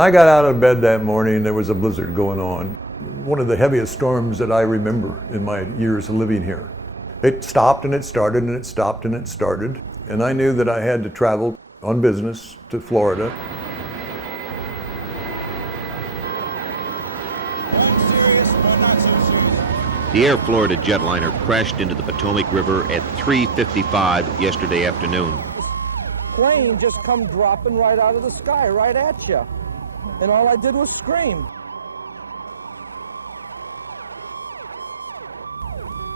I got out of bed that morning, there was a blizzard going on. One of the heaviest storms that I remember in my years of living here. It stopped and it started and it stopped and it started. And I knew that I had to travel on business to Florida. The Air Florida jetliner crashed into the Potomac River at 3:55 yesterday afternoon. Plane just come dropping right out of the sky, right at you. And all I did was scream.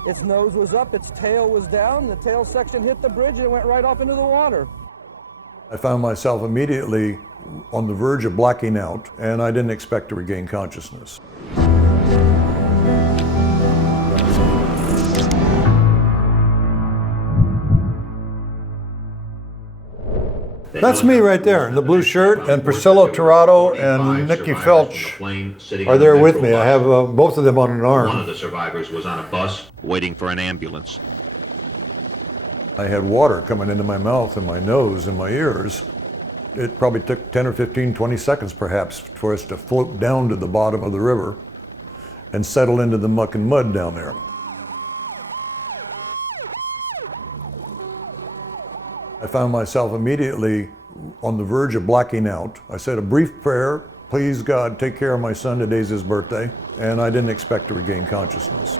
Its nose was up, its tail was down, the tail section hit the bridge and it went right off into the water. I found myself immediately on the verge of blacking out, and I didn't expect to regain consciousness. That's me right there, in the blue shirt, and Priscilla Tirado and Nikki Felch are there with me. I have both of them on an arm. One of the survivors was on a bus waiting for an ambulance. I had water coming into my mouth and my nose and my ears. It probably took 10 or 15, 20 seconds perhaps for us to float down to the bottom of the river and settle into the muck and mud down there. I found myself immediately on the verge of blacking out. I said a brief prayer, please God, take care of my son, today's his birthday, and I didn't expect to regain consciousness.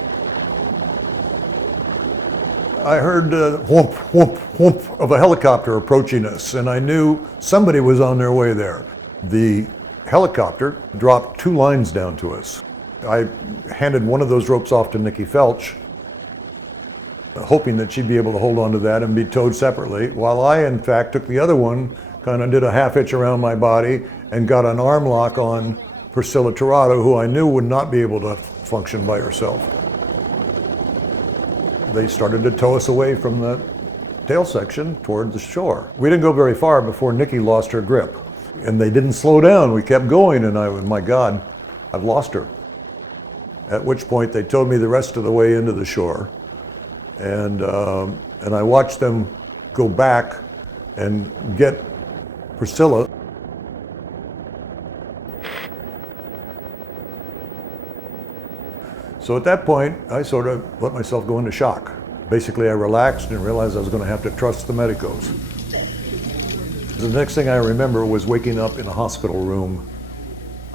I heard whoomp, whoomp, whoomp of a helicopter approaching us, and I knew somebody was on their way there. The helicopter dropped 2 lines down to us. I handed one of those ropes off to Nikki Felch, hoping that she'd be able to hold on to that and be towed separately, while I, in fact, took the other one, kind of did a half hitch around my body, and got an arm lock on Priscilla Tirado, who I knew would not be able to function by herself. They started to tow us away from the tail section toward the shore. We didn't go very far before Nikki lost her grip, and they didn't slow down. We kept going, and my God, I've lost her. At which point they towed me the rest of the way into the shore. And I watched them go back and get Priscilla. So at that point, I sort of let myself go into shock. Basically, I relaxed and realized I was going to have to trust the medicos. The next thing I remember was waking up in a hospital room.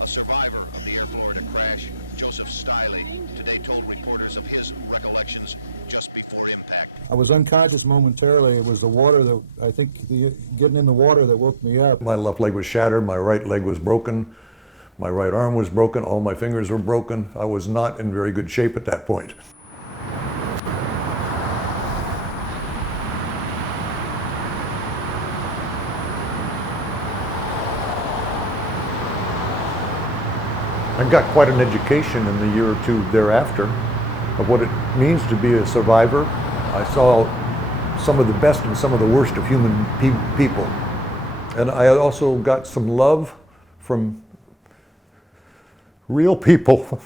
A survivor of the Air Florida crash, Joe Stiley, today told reporters of his recollections just before impact. I was unconscious momentarily. It was the water that, I think, getting in the water that woke me up. My left leg was shattered, my right leg was broken, my right arm was broken, all my fingers were broken. I was not in very good shape at that point. I got quite an education in the year or two thereafter of what it means to be a survivor. I saw some of the best and some of the worst of human people. And I also got some love from real people.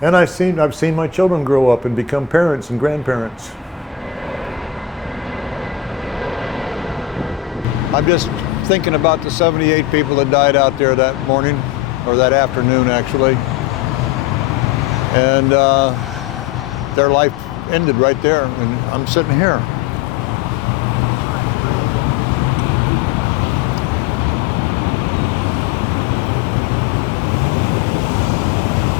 And I've seen my children grow up and become parents and grandparents. I'm just thinking about the 78 people that died out there that morning, or that afternoon actually. And their life ended right there, and I'm sitting here.